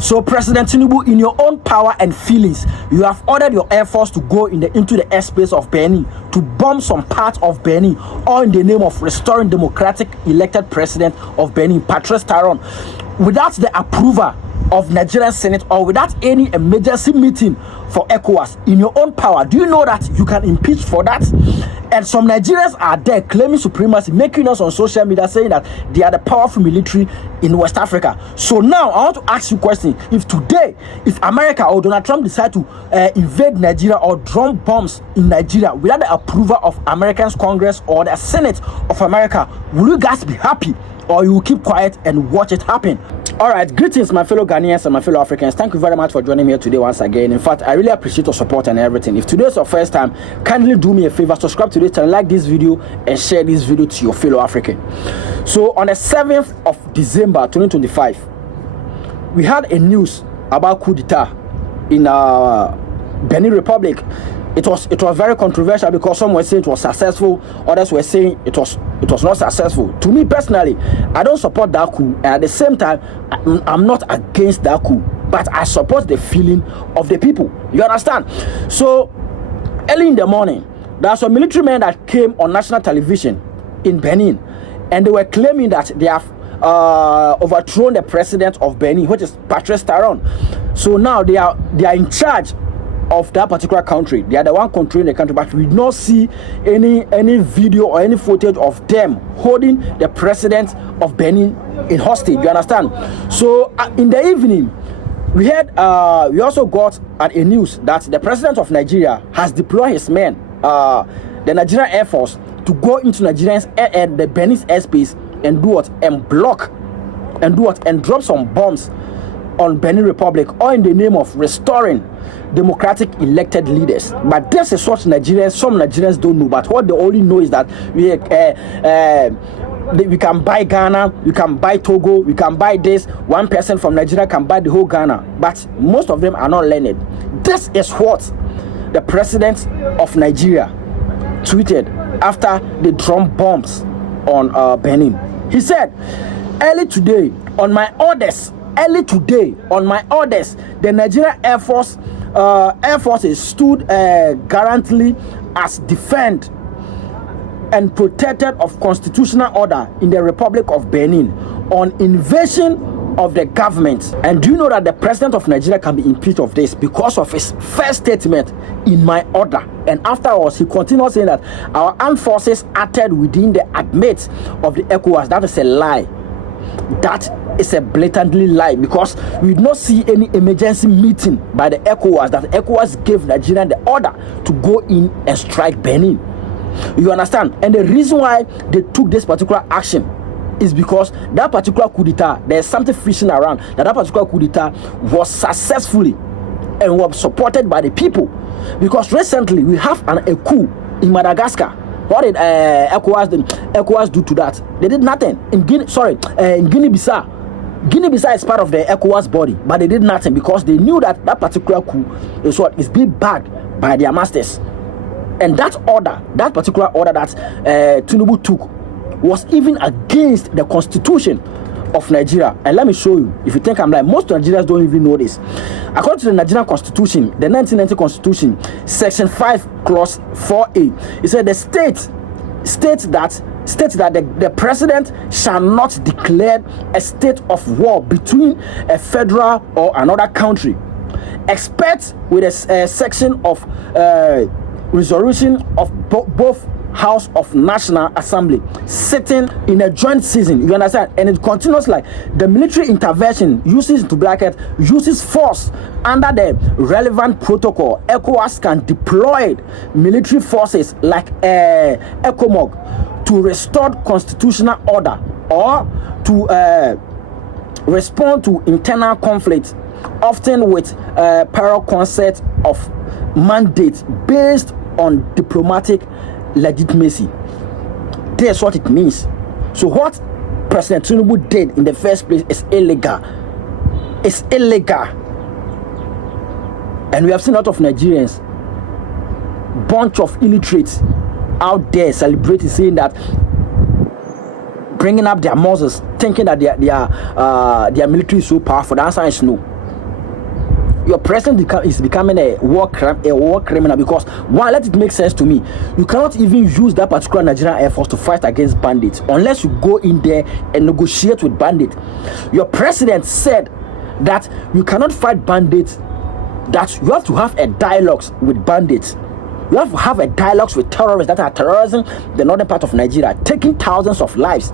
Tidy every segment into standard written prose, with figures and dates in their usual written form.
So President Tinubu, in your own power and feelings, you have ordered your air force to go into the airspace of Benin to bomb some part of Benin, all in the name of restoring democratic elected president of Benin, Patrice Talon, without the approval of Nigerian Senate or without any emergency meeting for ECOWAS. In your own power, do you know that you can impeach for that? And some Nigerians are there claiming supremacy, making us on social media saying that they are the powerful military in West Africa. So now I want to ask you a question. If today, if America or Donald Trump decide to invade Nigeria or drop bombs in Nigeria without the approval of Americans Congress or the Senate of America, will you guys be happy, or you will keep quiet and watch it happen? All right, greetings, my fellow Ghanaians and my fellow Africans. Thank you very much for joining me here today once again. In fact, I really appreciate your support and everything. If today is your first time, kindly do me a favor, subscribe to this channel, like this video, and share this video to your fellow African. So on the 7th of December 2025, we had a news about coup d'etat in Benin Republic. It was very controversial because some were saying it was successful, others were saying it was not successful. To me personally, I don't support that coup, and at the same time, I'm not against that coup, but I support the feeling of the people. You understand? So early in the morning, there are some military men that came on national television in Benin, and they were claiming that they have overthrown the president of Benin, which is Patrice Talon. So now they are in charge of that particular country. They are the one controlling the country, but we do not see any video or any footage of them holding the president of Benin in hostage. You understand? So in the evening, we heard we also got a news that the president of Nigeria has deployed his men, the Nigerian Air Force, to go into Nigerians the Benin's airspace and do what? And block and do what? And drop some bombs on Benin Republic, all in the name of restoring democratic elected leaders. But this is what some Nigerians don't know. But what they only know is that we can buy Ghana, we can buy Togo, we can buy this. One person from Nigeria can buy the whole Ghana. But most of them are not learned. This is what the president of Nigeria tweeted after the drone bombs on Benin. He said, early today, on my orders, the Nigerian Air Force stood gallantly as defend and protected of constitutional order in the Republic of Benin on invasion of the government. And do you know that the president of Nigeria can be impeached of this because of his first statement, in my order? And afterwards, he continued saying that our armed forces acted within the admit of the ECOWAS. That is a lie. That is a blatantly lie, because we did not see any emergency meeting by the ECOWAS that ECOWAS gave Nigeria the order to go in and strike Benin. You understand? And the reason why they took this particular action is because that particular coup d'etat, there's something fishing around, that particular coup d'etat was successfully and was supported by the people. Because recently we have a coup in Madagascar. What did ECOWAS do to that? They did nothing. In Guinea-Bissau. Guinea-Bissau is part of the ECOWAS body, but they did nothing because they knew that particular coup is being backed by their masters. And that particular order that Tinubu took was even against the constitution of Nigeria. And let me show you. If you think I'm lying, most Nigerians don't even know this. According to the Nigerian Constitution, the 1990 Constitution, Section 5, Clause 4A, it said the states that the president shall not declare a state of war between a federal or another country, except with a section of resolution of both House of National Assembly sitting in a joint season. You understand? And it continues like the military intervention uses force under the relevant protocol. ECOWAS can deploy military forces like ECOMOG to restore constitutional order or to respond to internal conflict, often with prior consent of mandate based on diplomatic legitimacy. That's what it means. So what President Tinubu did in the first place is illegal. It's illegal. And we have seen a lot of Nigerians, bunch of illiterates out there celebrating, saying that, bringing up their muscles, thinking that their military is so powerful. The answer is no. your president is becoming a war criminal. Because one, let it make sense to me. You cannot even use that particular Nigerian Air Force to fight against bandits unless you go in there and negotiate with bandits. Your president said that you cannot fight bandits, that you have to have a dialogue with bandits. You have to have a dialogue with terrorists that are terrorizing the northern part of Nigeria, taking thousands of lives.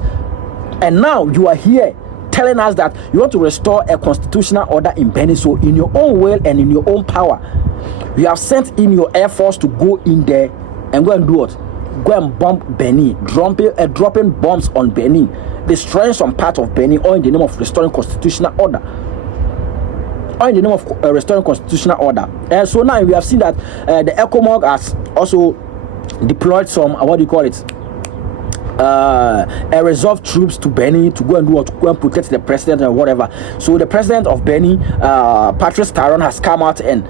And now you are here telling us that you want to restore a constitutional order in Benin. So in your own will and in your own power, you have sent in your Air Force to go in there and go and do what? Go and bomb Benin, dropping bombs on Benin, destroying some part of Benin, all in the name of restoring constitutional order. Or in the name of restoring constitutional order. And so now we have seen that the ECOWAS has also deployed some, what do you call it, reserve troops to Benin to go and do what, to go and protect the president and whatever. So the president of Benin, Patrice Talon, has come out and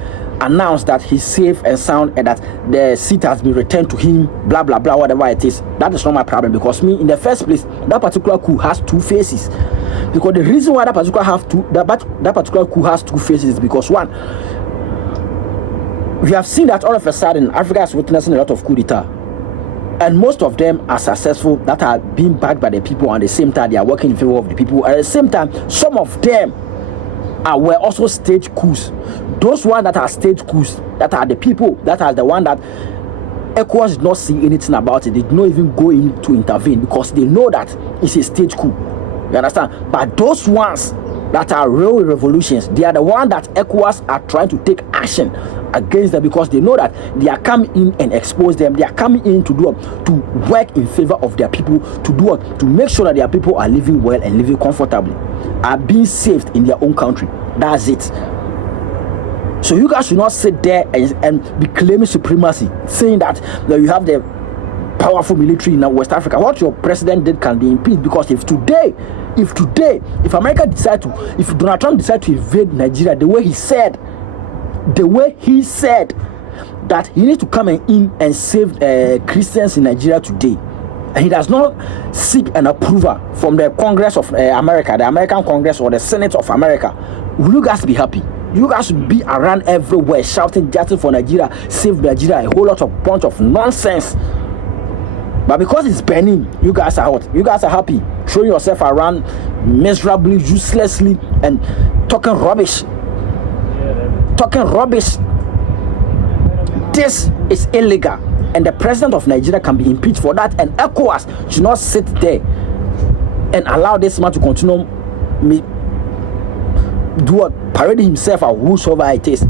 announced that he's safe and sound and that the seat has been returned to him, blah blah blah, whatever it is. That is not my problem, because me, in the first place, that particular coup has two faces. Because the reason why that particular coup has two faces is because, one, we have seen that all of a sudden Africa is witnessing a lot of coup d'etat, and most of them are successful, that are being backed by the people, and at the same time they are working in favor of the people. At the same time, some of them were also staged coups. Those ones that are staged coups, that are the people, that are the one that ECOWAS did not see anything about it. They did not even go in to intervene because they know that it's a staged coup. You understand? But those ones that are real revolutions, they are the ones that ECOWAS are trying to take action against them, because they know that they are coming in and expose them. They are coming in to do to work in favor of their people, to do what, to make sure that their people are living well and living comfortably, are being saved in their own country. That's it. So you guys should not sit there and be claiming supremacy, saying that you have the powerful military in West Africa. What your president did can be impeached, because if America decide to, if Donald Trump decide to invade Nigeria the way he said that he needs to come in and save Christians in Nigeria today, and he does not seek an approval from the Congress of America, the American Congress or the Senate of America, will you guys be happy? You guys should be around everywhere shouting justice for Nigeria, save Nigeria, a whole lot of bunch of nonsense. But because it's Benin, you guys are hot. You guys are happy, throwing yourself around miserably, uselessly, and talking rubbish. This is illegal, and the president of Nigeria can be impeached for that. And ECOWAS should not sit there and allow this man to continue parading himself or whosoever it is.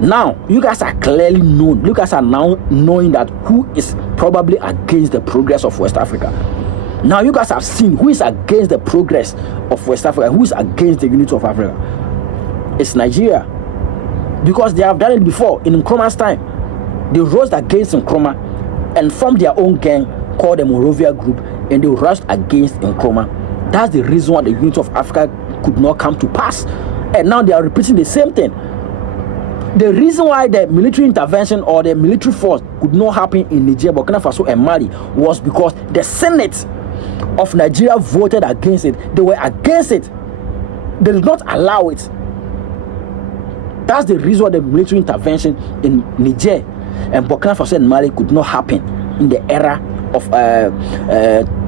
Now, you guys are clearly known. You guys are now knowing that who is probably against the progress of West Africa. Now, you guys have seen who is against the progress of West Africa, who is against the unity of Africa. It's Nigeria. Because they have done it before in Nkrumah's time. They rose against Nkrumah and formed their own gang called the Morovia Group, and they rushed against Nkrumah. That's the reason why the unity of Africa could not come to pass. And now they are repeating the same thing. The reason why the military intervention or the military force could not happen in Niger, Burkina Faso and Mali was because the Senate of Nigeria voted against it. They were against it. They did not allow it. That's the reason why the military intervention in Niger and Burkina Faso and Mali could not happen in the era of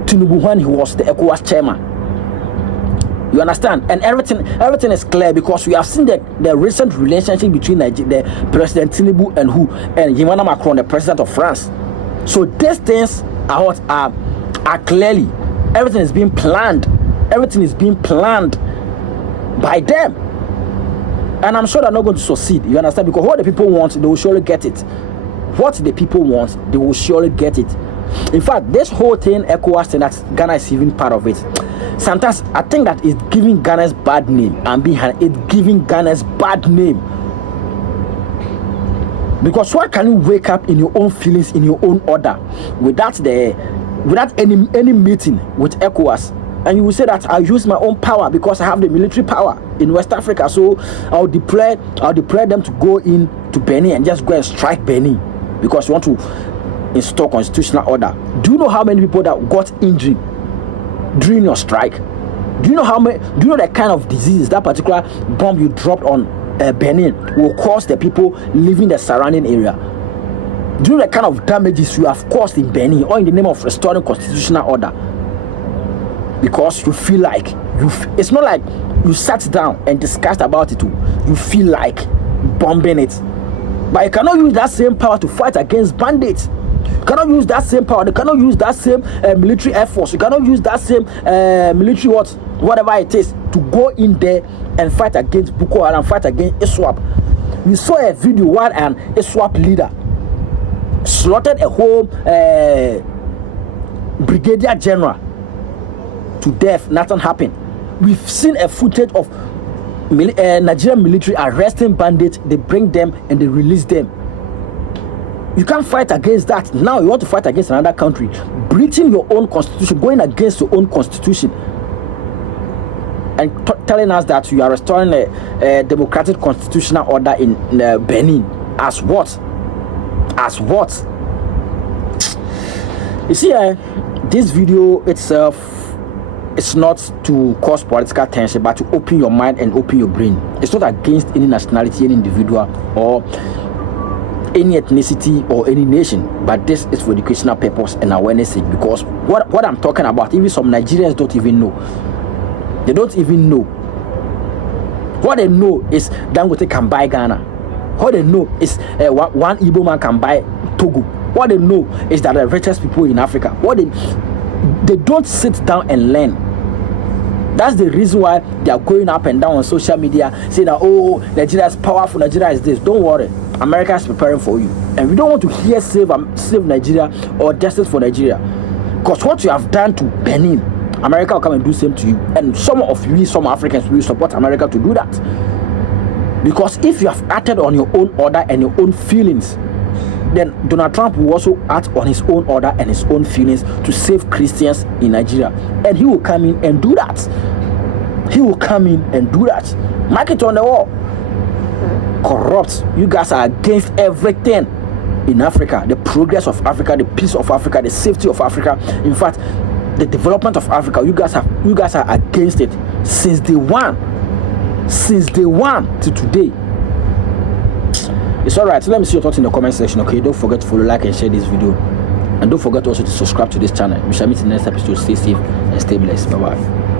Tinubu, when he was the ECOWAS chairman. You understand? And everything is clear, because we have seen the recent relationship between the President Tinubu and Emmanuel Macron, the president of France. So these things are clearly, everything is being planned. Everything is being planned by them. And I'm sure they're not going to succeed. You understand? Because what the people want, they will surely get it. What the people want, they will surely get it. In fact, this whole thing, ECOWAS thing, that Ghana is even part of it. Sometimes I think that it's giving Ghana's bad name, and it's giving Ghana's bad name. Because why can you wake up in your own feelings, in your own order, without any meeting with ECOWAS, and you will say that I use my own power because I have the military power in West Africa, so I'll deploy them to go in to Benin and just go and strike Benin because you want to install constitutional order. Do you know how many people that got injured during your strike? Do you know the kind of disease that particular bomb you dropped on Benin will cause the people living the surrounding area. Do you know the kind of damages you have caused in Benin, or in the name of restoring constitutional order? Because you feel like it's not like you sat down and discussed about it. You feel like bombing it, but you cannot use that same power to fight against bandits. You cannot use that same power. You cannot use that same military air force. You cannot use that same military whatever it is to go in there and fight against Boko Haram, fight against ISWAP. We saw a video where an ISWAP leader slaughtered a whole brigadier general to death. Nothing happened. We've seen a footage of Nigerian military arresting bandits. They bring them and they release them. You can't fight against that. Now you want to fight against another country, breaching your own constitution, going against your own constitution, and telling us that you are restoring a democratic constitutional order in Benin. As what? As what? You see, this video itself, it's not to cause political tension, but to open your mind and open your brain. It's not against any nationality, any individual, or any ethnicity or any nation, but this is for educational purpose and awareness sake. Because what I'm talking about, even some Nigerians don't even know. They don't even know. What they know is Dangote can buy Ghana. What they know is one Igbo man can buy Togo. What they know is that the richest people in Africa. What they don't sit down and learn. That's the reason why they are going up and down on social media saying that, oh, Nigeria is powerful, Nigeria is this. Don't worry, America is preparing for you. And we don't want to hear save Nigeria or justice for Nigeria. Because what you have done to Benin, America will come and do the same to you. And some Africans will support America to do that. Because if you have acted on your own order and your own feelings, then Donald Trump will also act on his own order and his own feelings to save Christians in Nigeria. And he will come in and do that. He will come in and do that. Mark it on the wall. Corrupt. You guys are against everything in Africa. The progress of Africa, the peace of Africa, the safety of Africa. In fact, the development of Africa. You guys are against it since day one. Since day one to today. It's alright. So let me see your thoughts in the comment section. Okay, don't forget to follow, like, and share this video, and don't forget also to subscribe to this channel. We shall meet in the next episode. Stay safe and stay blessed. Bye bye.